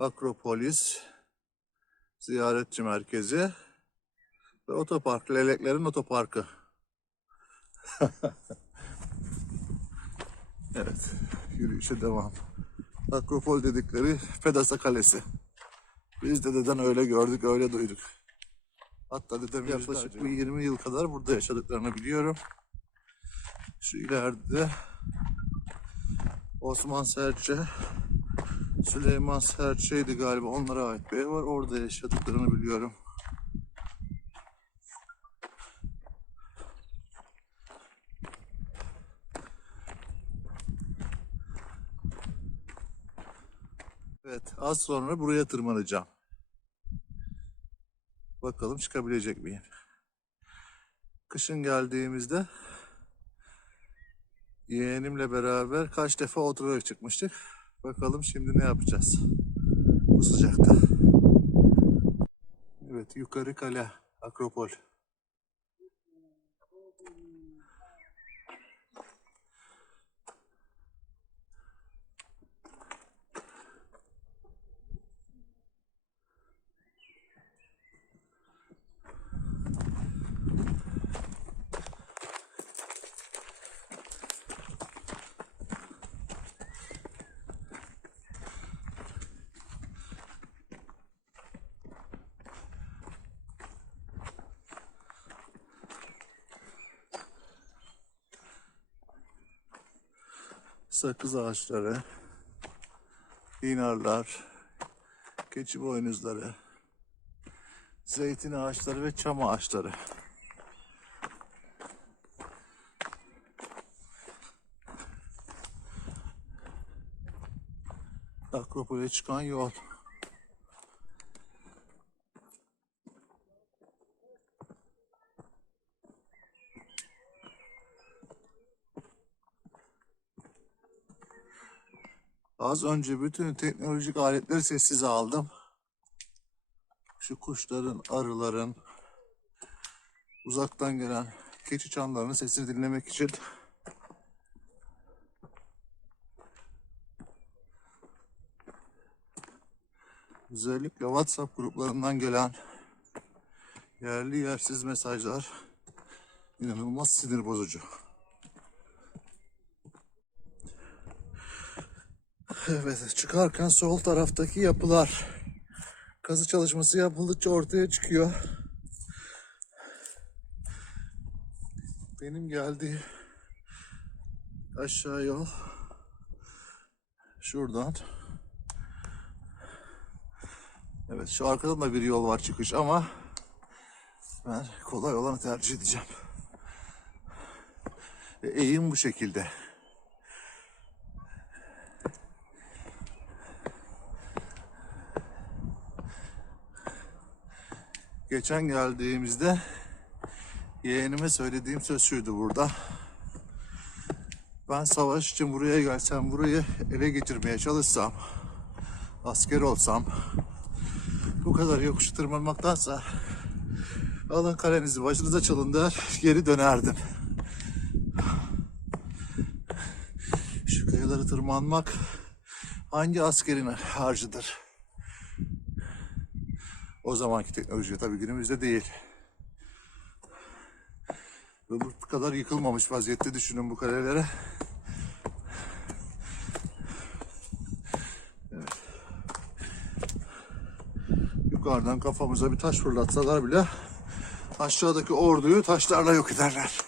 Akropolis ziyaretçi merkezi ve otopark, Leleklerin otoparkı. evet, yürüyüşe devam. Akropol dedikleri Pedasa Kalesi. Biz de deden öyle gördük, öyle duyduk. Hatta dedem yaklaşık bir 20 yıl kadar burada yaşadıklarını biliyorum. Şu ileride Osman Serçe, Süleyman Serçe'ydi galiba. Onlara ait bir ev var. Orada yaşadıklarını biliyorum. Evet, az sonra buraya tırmanacağım. Bakalım çıkabilecek miyim? Kışın geldiğimizde yeğenimle beraber kaç defa oturarak çıkmıştık. Bakalım şimdi ne yapacağız bu sıcakta. Evet, yukarı kale, Akropol. Sakız ağaçları, inarlar, keçi boynuzları, zeytin ağaçları ve çam ağaçları. Akropol'e çıkan yol. Az önce bütün teknolojik aletleri sessiz aldım. Şu kuşların, arıların, uzaktan gelen keçi çanlarının sesini dinlemek için özellikle WhatsApp gruplarından gelen yerli yersiz mesajlar inanılmaz sinir bozucu. Evet, çıkarken sol taraftaki yapılar kazı çalışması yapıldıkça ortaya çıkıyor. Benim geldiğim aşağı yol şuradan. Evet, şu arkadan da bir yol var çıkış ama ben kolay olanı tercih edeceğim. Ve eğim bu şekilde. Geçen geldiğimizde yeğenime söylediğim söz şuydu burada. Ben savaş için buraya gelsem, burayı ele geçirmeye çalışsam, asker olsam, bu kadar yokuşu tırmanmaktansa alın kalenizi başınıza çalın der, geri dönerdim. Şu kayaları tırmanmak hangi askerin harcıdır? O zamanki teknoloji tabii günümüzde değil. Ve bu kadar yıkılmamış vaziyette düşünün bu kalelere. Yukarıdan kafamıza bir taş fırlatsalar bile aşağıdaki orduyu taşlarla yok ederler.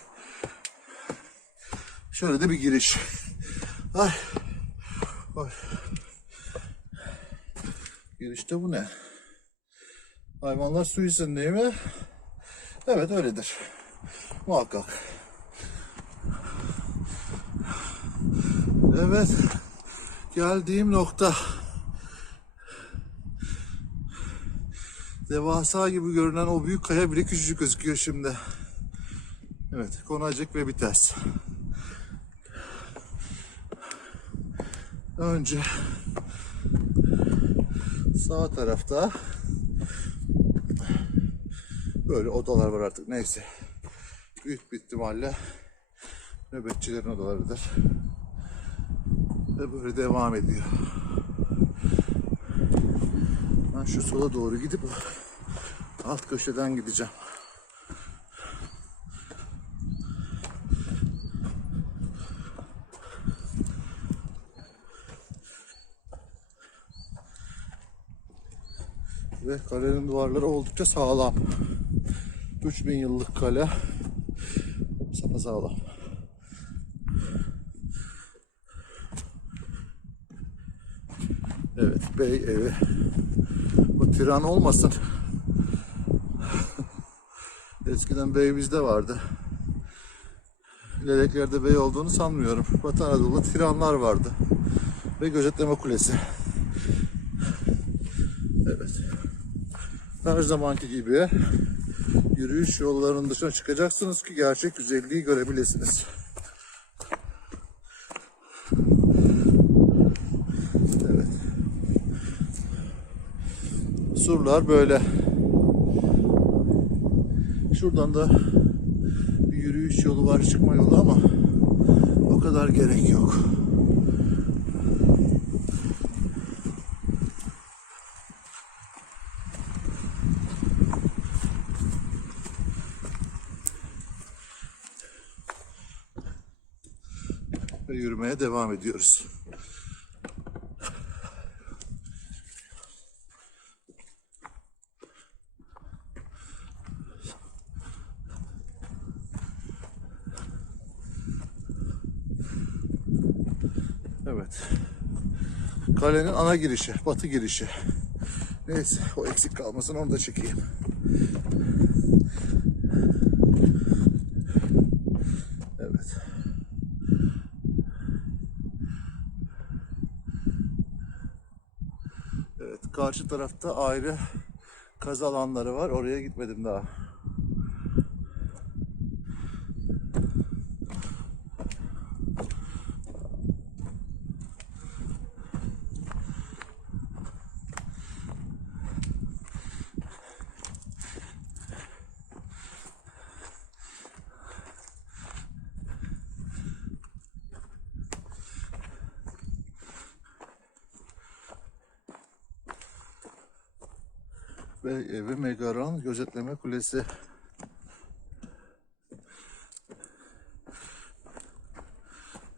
Şöyle de bir giriş. Ay. Ay. Girişte bu ne? Hayvanlar su içsin değil mi? Evet öyledir. Muhakkak. Evet. Geldiğim nokta. Devasa gibi görünen o büyük kaya bile küçücük gözüküyor şimdi. Evet, Konacık ve Bites. Önce sağ tarafta böyle odalar var artık neyse. Büyük bir ihtimalle nöbetçilerin odalarıdır. Ve böyle devam ediyor. Ben şu sola doğru gidip alt köşeden gideceğim. Ve kalenin duvarları oldukça sağlam. 3000 yıllık kale. Sapasağlam. Evet, bey evi. Bu tiran olmasın. Eskiden bey bizde vardı. Leleklerde bey olduğunu sanmıyorum. Batı Anadolu'da tiranlar vardı. Ve gözetleme kulesi. Evet. Her zamanki gibi yürüyüş yollarının dışına çıkacaksınız ki gerçek güzelliği görebilirsiniz. Evet. Surlar böyle. Şuradan da bir yürüyüş yolu var, çıkma yolu ama o kadar gerek yok. Ve yürümeye devam ediyoruz. Evet. Kalenin ana girişi, batı girişi. Neyse o eksik kalmasın onu da çekeyim. Evet. Evet, karşı tarafta ayrı kaz alanları var. Oraya gitmedim daha. Ve evi Megaron gözetleme kulesi.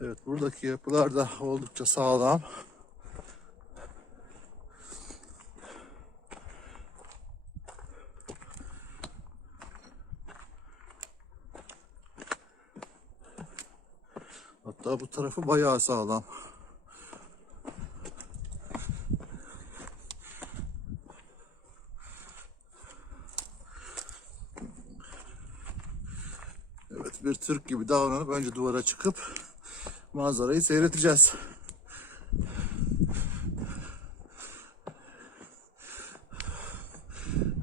Evet buradaki yapılar da oldukça sağlam. Hatta bu tarafı bayağı sağlam. Evet bir Türk gibi davranıp önce duvara çıkıp manzarayı seyredeceğiz.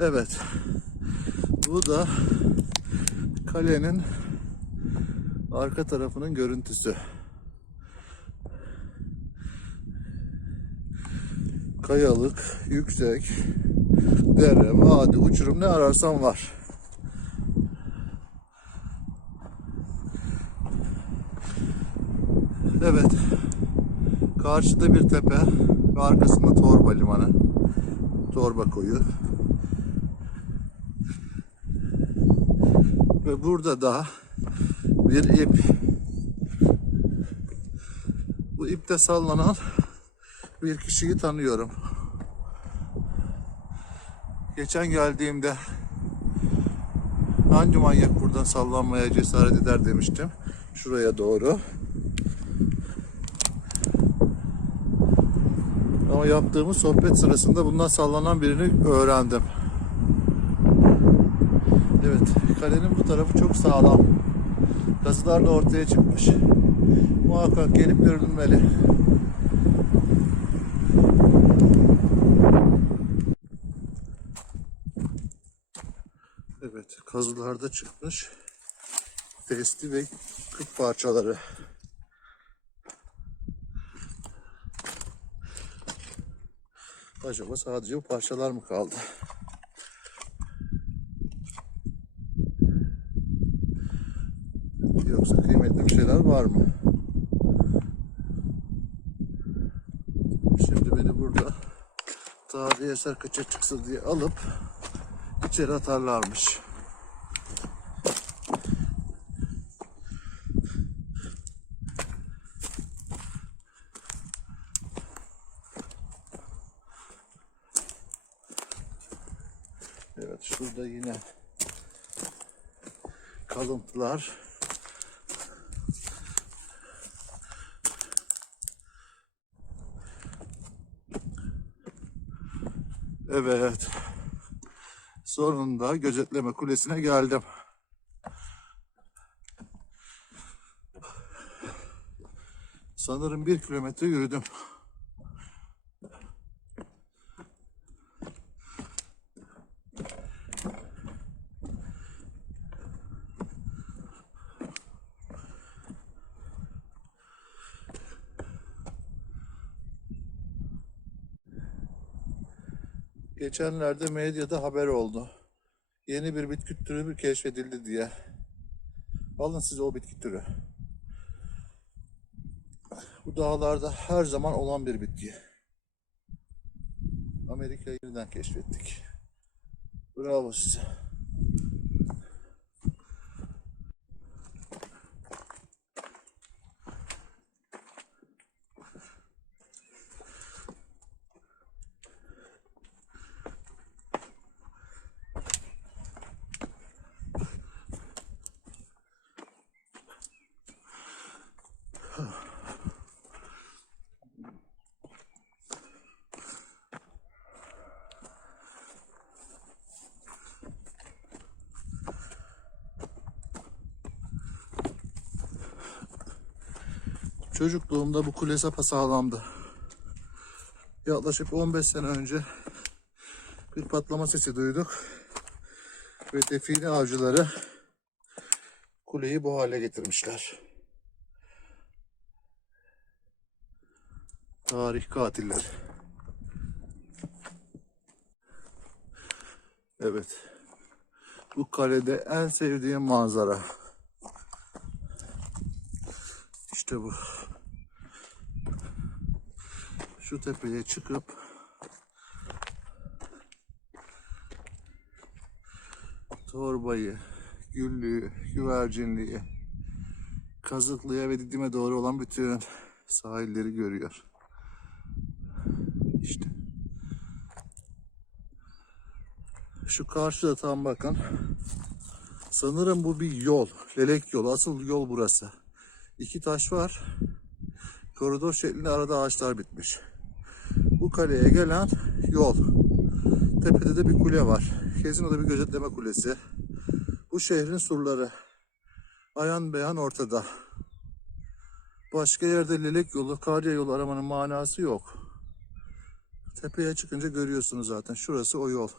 Evet. Bu da kalenin arka tarafının görüntüsü. Kayalık, yüksek, dere, vadi, uçurum ne ararsan var. Evet. Karşıda bir tepe ve arkasında Torba Limanı. Torba Koyu. Ve burada da bir ip. Bu ipte sallanan bir kişiyi tanıyorum. Geçen geldiğimde hangi manyak buradan sallanmaya cesaret eder demiştim. Şuraya doğru. Yaptığımız sohbet sırasında bundan sallanan birini öğrendim. Evet, kalenin bu tarafı çok sağlam. Kazılarla ortaya çıkmış. Muhakkak gelip görülmeli. Evet, kazılarda çıkmış. Testi ve kıp parçaları. Acaba sadece bu parçalar mı kaldı? Yoksa kıymetli bir şeyler var mı? Şimdi beni burada tarihi eser kaça çıksa diye alıp içeri atarlarmış. Evet şurada yine kalıntılar. Evet. Sonunda gözetleme kulesine geldim. Sanırım bir kilometre yürüdüm. Geçenlerde medyada haber oldu. Yeni bir bitki türü keşfedildi diye. Alın size o bitki türü. Bu dağlarda her zaman olan bir bitki. Amerika'yı yeniden keşfettik. Bravo size. Çocukluğumda bu kule sapasağlamdı. Yaklaşık 15 sene önce bir patlama sesi duyduk. Ve define avcıları kuleyi bu hale getirmişler. Tarih katilleri. Evet. Bu kalede en sevdiğim manzara. İşte bu. Şu tepeye çıkıp Torbayı, Güllü'yü, Güvercinli'yi, Kazıklı'ya ve Didim'e doğru olan bütün sahilleri görüyor. İşte. Şu karşıda tam bakın. Sanırım bu bir yol. Lelek yolu. Asıl yol burası. İki taş var. Koridor şeklinde arada ağaçlar bitmiş. Bu kaleye gelen yol. Tepede de bir kule var. Kesin o da bir gözetleme kulesi. Bu şehrin surları. Ayan beyan ortada. Başka yerde lelek yolu, karya yolu aramanın manası yok. Tepeye çıkınca görüyorsunuz zaten. Şurası o yol.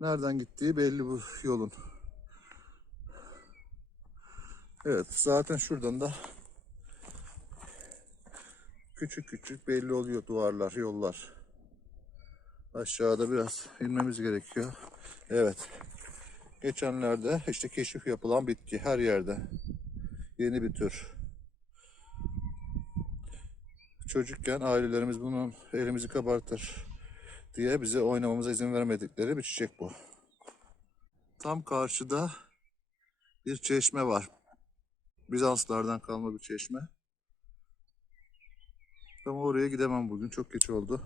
Nereden gittiği belli bu yolun. Evet zaten şuradan da küçük küçük belli oluyor duvarlar, yollar. Aşağıda biraz inmemiz gerekiyor. Evet. Geçenlerde işte keşif yapılan bitki her yerde. Yeni bir tür. Çocukken ailelerimiz bunun elimizi kabartır diye bize oynamamıza izin vermedikleri bir çiçek bu. Tam karşıda bir çeşme var. Bizanslardan kalma bir çeşme. Ama oraya gidemem bugün. Çok geç oldu.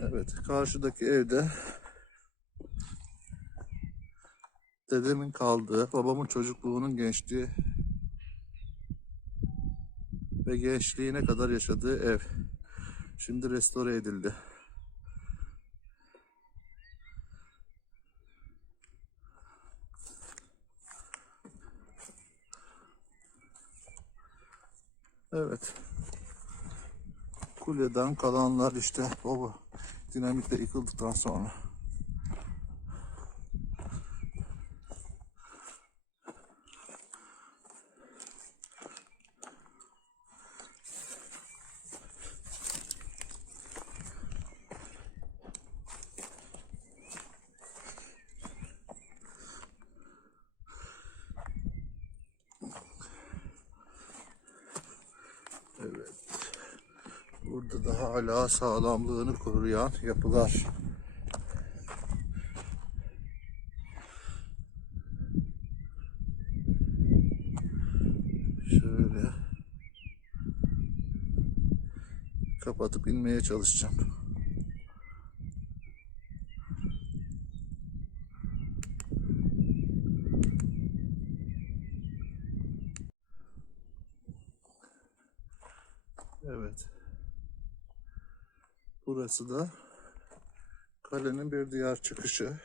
Evet, karşıdaki evde dedemin kaldığı, babamın çocukluğunun gençliği ve gençliğine kadar yaşadığı ev. Şimdi restore edildi. Evet. Kuleden kalanlar işte baba dinamitle yıkıldıktan sonra. Hala sağlamlığını koruyan yapılar. Şöyle kapatıp inmeye çalışacağım. Evet. Burası da kalenin bir diğer çıkışı.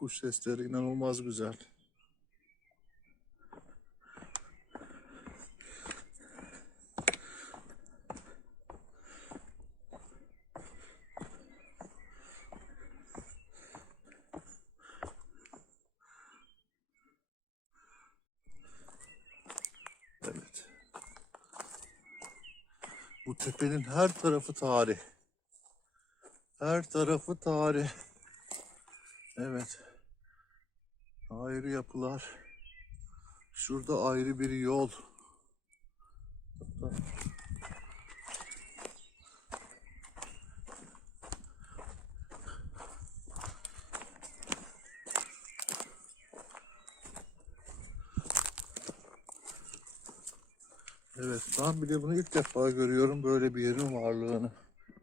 Kuş sesleri inanılmaz güzel. Evet. Bu tepenin her tarafı tarih. Her tarafı tarih. Evet. Ayrı yapılar. Şurada ayrı bir yol. Evet, ben bile bunu ilk defa görüyorum böyle bir yerin varlığını.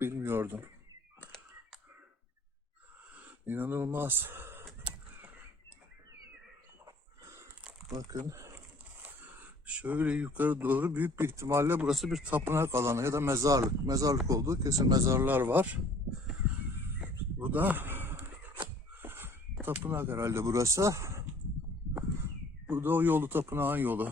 Bilmiyordum. İnanılmaz. Bakın. Şöyle yukarı doğru büyük bir ihtimalle burası bir tapınak alanı ya da mezarlık. Mezarlık olduğu kesin mezarlar var. Bu da tapınak herhalde burası. Bu da o yolu tapınağın yolu.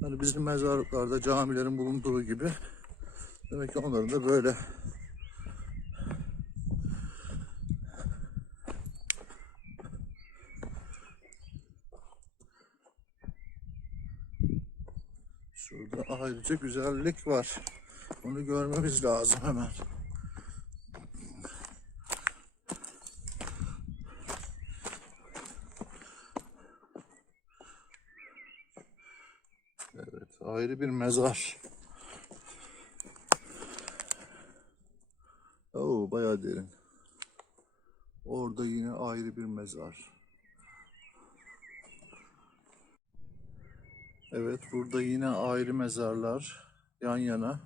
Hani bizim mezarlıklarda camilerin bulunduğu gibi demek ki onların da böyle Ayrıca güzellik var. Onu görmemiz lazım hemen. Evet, ayrı bir mezar. Oo, bayağı derin. Orada yine ayrı bir mezar. Evet, burada yine ayrı mezarlar yan yana.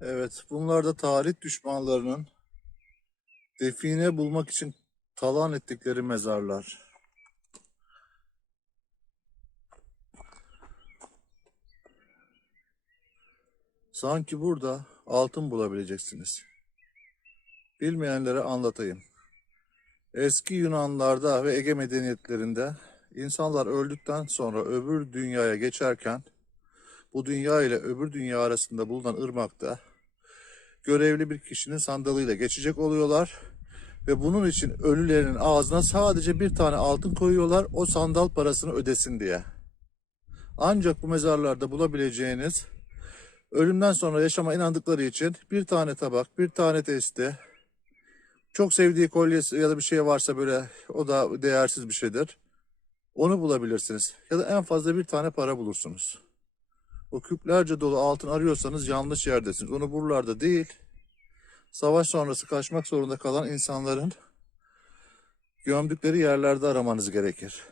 Evet, bunlar da tarih düşmanlarının define bulmak için talan ettikleri mezarlar. Sanki burada altın bulabileceksiniz. Bilmeyenlere anlatayım. Eski Yunanlarda ve Ege medeniyetlerinde insanlar öldükten sonra öbür dünyaya geçerken bu dünya ile öbür dünya arasında bulunan ırmakta görevli bir kişinin sandalıyla geçecek oluyorlar ve bunun için ölülerin ağzına sadece bir tane altın koyuyorlar o sandal parasını ödesin diye. Ancak bu mezarlarda bulabileceğiniz ölümden sonra yaşama inandıkları için bir tane tabak, bir tane testi, çok sevdiği kolyesi ya da bir şey varsa böyle o da değersiz bir şeydir. Onu bulabilirsiniz. Ya da en fazla bir tane para bulursunuz. O küplerce dolu altın arıyorsanız yanlış yerdesiniz. Onu buralarda değil, savaş sonrası kaçmak zorunda kalan insanların gömdükleri yerlerde aramanız gerekir.